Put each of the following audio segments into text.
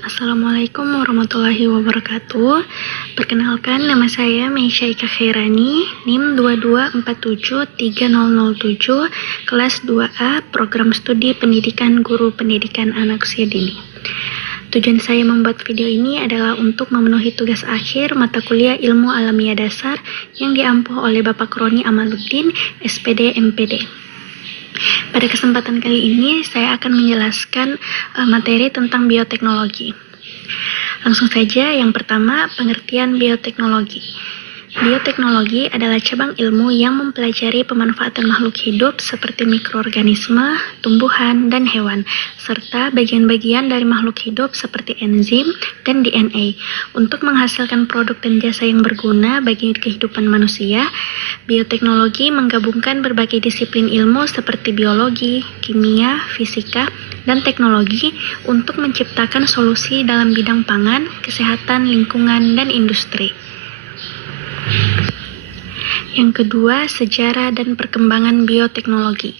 Assalamualaikum warahmatullahi wabarakatuh. Perkenalkan, nama saya Meisha Ika Khairani, NIM 22473007, kelas 2A, Program Studi Pendidikan Guru Pendidikan Anak Usia Dini. Tujuan saya membuat video ini adalah untuk memenuhi tugas akhir mata kuliah Ilmu Alamiah Dasar yang diampuh oleh Bapak Roni Amaluddin, SPD MPD. Pada kesempatan kali ini, saya akan menjelaskan materi tentang bioteknologi. Langsung saja, yang pertama, pengertian bioteknologi. Bioteknologi adalah cabang ilmu yang mempelajari pemanfaatan makhluk hidup seperti mikroorganisme, tumbuhan, dan hewan, serta bagian-bagian dari makhluk hidup seperti enzim dan DNA untuk menghasilkan produk dan jasa yang berguna bagi kehidupan manusia. Bioteknologi menggabungkan berbagai disiplin ilmu seperti biologi, kimia, fisika, dan teknologi untuk menciptakan solusi dalam bidang pangan, kesehatan, lingkungan, dan industri. Yang kedua, sejarah dan perkembangan bioteknologi.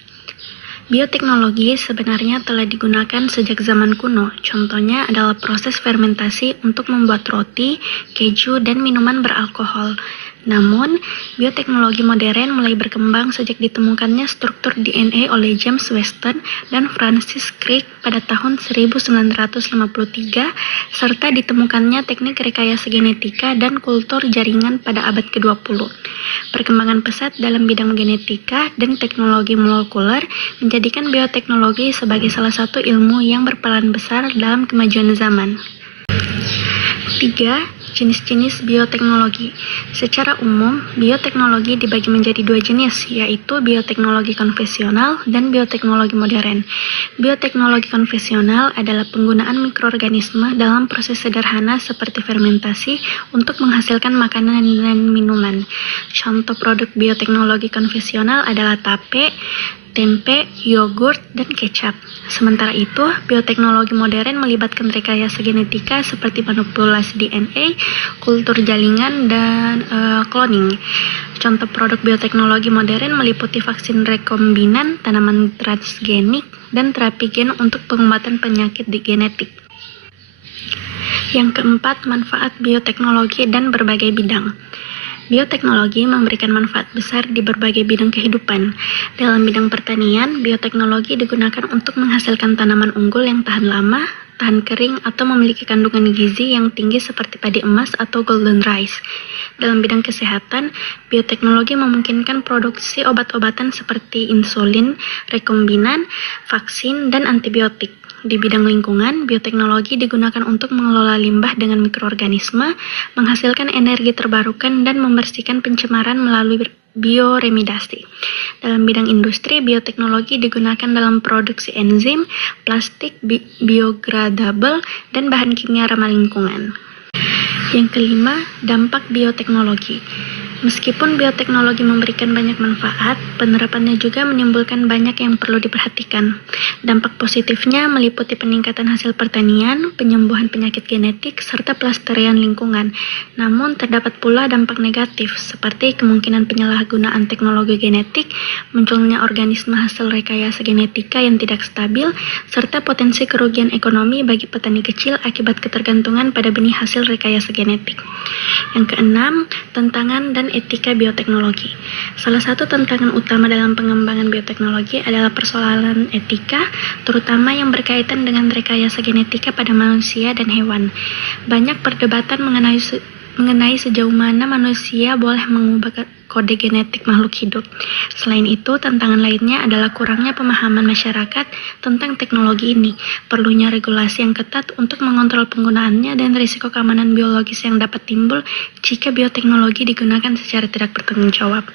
Bioteknologi sebenarnya telah digunakan sejak zaman kuno. Contohnya adalah proses fermentasi untuk membuat roti, keju, dan minuman beralkohol. Namun, bioteknologi modern mulai berkembang sejak ditemukannya struktur DNA oleh James Weston dan Francis Crick pada tahun 1953, serta ditemukannya teknik rekayasa genetika dan kultur jaringan pada abad ke-20. Perkembangan pesat dalam bidang genetika dan teknologi molekuler menjadikan bioteknologi sebagai salah satu ilmu yang berperan besar dalam kemajuan zaman. 3. Jenis-jenis bioteknologi. Secara umum, bioteknologi dibagi menjadi dua jenis, yaitu bioteknologi konvensional dan bioteknologi modern. Bioteknologi konvensional adalah penggunaan mikroorganisme dalam proses sederhana seperti fermentasi untuk menghasilkan makanan dan minuman. Contoh produk bioteknologi konvensional adalah tape, tempe, yogurt, dan kecap. Sementara itu, bioteknologi modern melibatkan rekayasa genetika seperti manipulasi DNA, kultur jaringan, dan cloning. Contoh produk bioteknologi modern meliputi vaksin rekombinan, tanaman transgenik, dan terapi gen untuk pengobatan penyakit genetik. Yang keempat, manfaat bioteknologi dan berbagai bidang. Bioteknologi memberikan manfaat besar di berbagai bidang kehidupan. Dalam bidang pertanian, bioteknologi digunakan untuk menghasilkan tanaman unggul yang tahan lama, tahan kering, atau memiliki kandungan gizi yang tinggi seperti padi emas atau golden rice. Dalam bidang kesehatan, bioteknologi memungkinkan produksi obat-obatan seperti insulin, rekombinan, vaksin, dan antibiotik. Di bidang lingkungan, bioteknologi digunakan untuk mengelola limbah dengan mikroorganisme, menghasilkan energi terbarukan, dan membersihkan pencemaran melalui bioremediasi. Dalam bidang industri, bioteknologi digunakan dalam produksi enzim, plastik, biodegradable, dan bahan kimia ramah lingkungan. Yang kelima, dampak bioteknologi. Meskipun bioteknologi memberikan banyak manfaat, penerapannya juga menimbulkan banyak yang perlu diperhatikan. Dampak positifnya meliputi peningkatan hasil pertanian, penyembuhan penyakit genetik, serta pelestarian lingkungan. Namun, terdapat pula dampak negatif, seperti kemungkinan penyalahgunaan teknologi genetik, munculnya organisme hasil rekayasa genetika yang tidak stabil, serta potensi kerugian ekonomi bagi petani kecil akibat ketergantungan pada benih hasil rekayasa genetik. Yang keenam, tantangan dan etika bioteknologi. Salah satu tantangan utama dalam pengembangan bioteknologi adalah persoalan etika, terutama yang berkaitan dengan rekayasa genetika pada manusia dan hewan. Banyak perdebatan mengenai sejauh mana manusia boleh mengubah kode genetik makhluk hidup. Selain itu, tantangan lainnya adalah kurangnya pemahaman masyarakat tentang teknologi ini, perlunya regulasi yang ketat untuk mengontrol penggunaannya, dan risiko keamanan biologis yang dapat timbul jika bioteknologi digunakan secara tidak bertanggung jawab.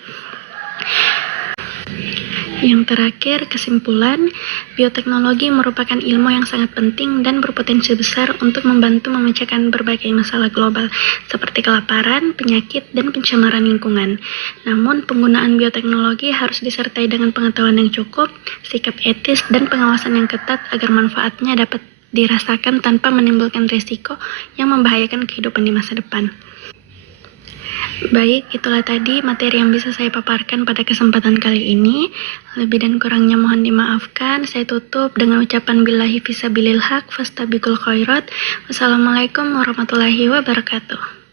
Yang terakhir, kesimpulan, bioteknologi merupakan ilmu yang sangat penting dan berpotensi besar untuk membantu memecahkan berbagai masalah global, seperti kelaparan, penyakit, dan pencemaran lingkungan. Namun, penggunaan bioteknologi harus disertai dengan pengetahuan yang cukup, sikap etis, dan pengawasan yang ketat agar manfaatnya dapat dirasakan tanpa menimbulkan risiko yang membahayakan kehidupan di masa depan. Baik, itulah tadi materi yang bisa saya paparkan pada kesempatan kali ini. Lebih dan kurangnya mohon dimaafkan. Saya tutup dengan ucapan billahi fisabilil haq fastabiqul khairat. Wassalamualaikum warahmatullahi wabarakatuh.